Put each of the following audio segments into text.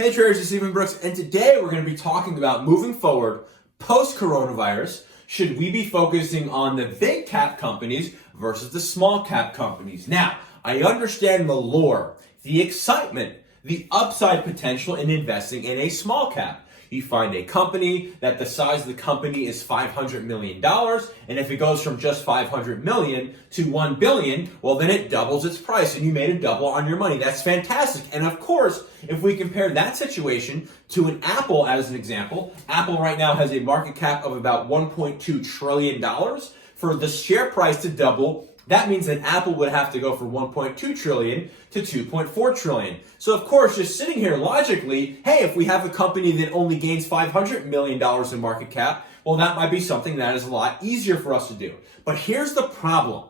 Hey traders, it's Stephen Brooks, and today we're going to be talking about moving forward post-coronavirus. Should we be focusing on the big cap companies versus the small cap companies? Now, I understand the lure, the excitement, the upside potential in investing in a small cap. You find a company that the size of the company is $500 million, and if it goes from just $500 million to $1 billion, well then it doubles its price and you made a double on your money. That's fantastic. And of course, if we compare that situation to an Apple as an example, Apple right now has a market cap of about $1.2 trillion. For the share price to double, that means that Apple would have to go from 1.2 trillion to 2.4 trillion. So of course, just sitting here logically, hey, if we have a company that only gains $500 million in market cap, well, that might be something that is a lot easier for us to do. But here's the problem.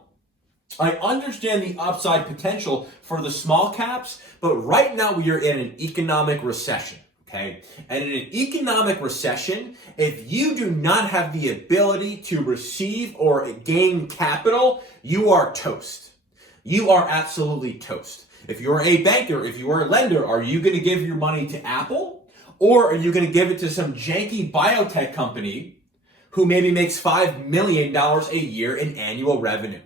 I understand the upside potential for the small caps, but right now we are in an economic recession. Okay. And in an economic recession, if you do not have the ability to receive or gain capital, you are toast. You are absolutely toast. If you're a banker, if you are a lender, are you going to give your money to Apple? Or are you going to give it to some janky biotech company who maybe makes $5 million a year in annual revenue?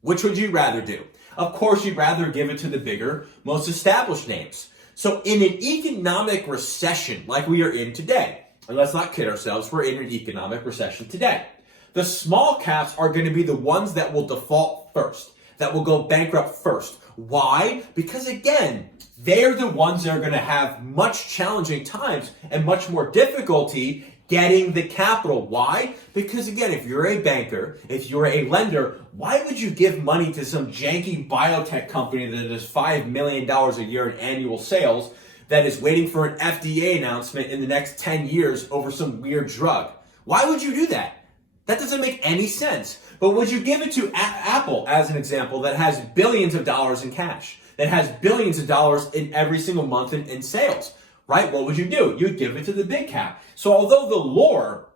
Which would you rather do? Of course, you'd rather give it to the bigger, most established names. So in an economic recession like we are in today, and let's not kid ourselves, we're in an economic recession today. The small caps are going to be the ones that will default first, that will go bankrupt first. Why? Because again, they're the ones that are going to have much challenging times and much more difficulty getting the capital. Why? Because again, if you're a banker, if you're a lender, why would you give money to some janky biotech company that does $5 million a year in annual sales that is waiting for an FDA announcement in the next 10 years over some weird drug? Why would you do that? That doesn't make any sense. But would you give it to Apple, as an example, that has billions of dollars in cash, that has billions of dollars in every single month in sales? Right? What would you do? You'd give it to the big cap. So although the lure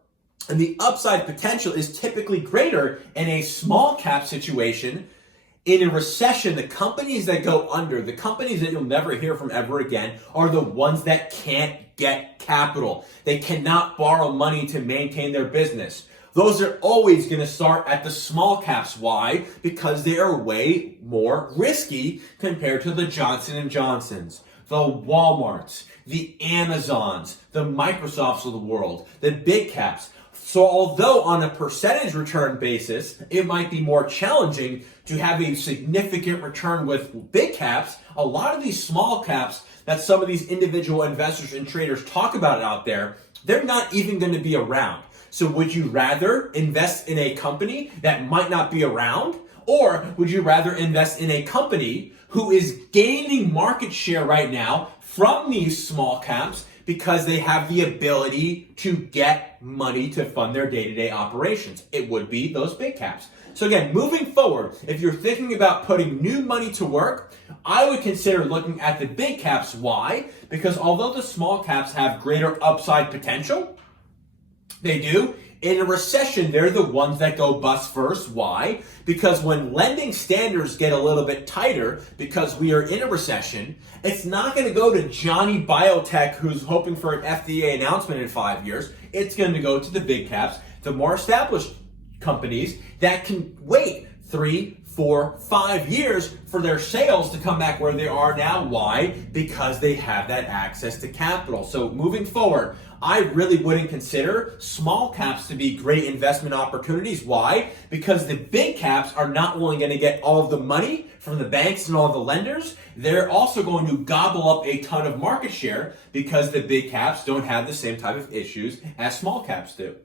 and the upside potential is typically greater in a small cap situation, in a recession, the companies that go under, the companies that you'll never hear from ever again, are the ones that can't get capital. They cannot borrow money to maintain their business. Those are always going to start at the small caps. Why? Because they are way more risky compared to the Johnson & Johnsons, the Walmarts, the Amazons, the Microsofts of the world, the big caps. So although on a percentage return basis, it might be more challenging to have a significant return with big caps, a lot of these small caps that some of these individual investors and traders talk about out there, they're not even going to be around. So would you rather invest in a company that might not be around? Or would you rather invest in a company who is gaining market share right now from these small caps because they have the ability to get money to fund their day-to-day operations? It would be those big caps. So again, moving forward, if you're thinking about putting new money to work, I would consider looking at the big caps. Why? Because although the small caps have greater upside potential, they do. In a recession, they're the ones that go bust first. Why? Because when lending standards get a little bit tighter, because we are in a recession, it's not going to go to Johnny Biotech who's hoping for an FDA announcement in 5 years. It's going to go to the big caps, the more established companies that can wait 3, 4, 5 years for their sales to come back where they are now. Why? Because they have that access to capital. So moving forward, I really wouldn't consider small caps to be great investment opportunities. Why? Because the big caps are not only going to get all of the money from the banks and all the lenders, they're also going to gobble up a ton of market share because the big caps don't have the same type of issues as small caps do.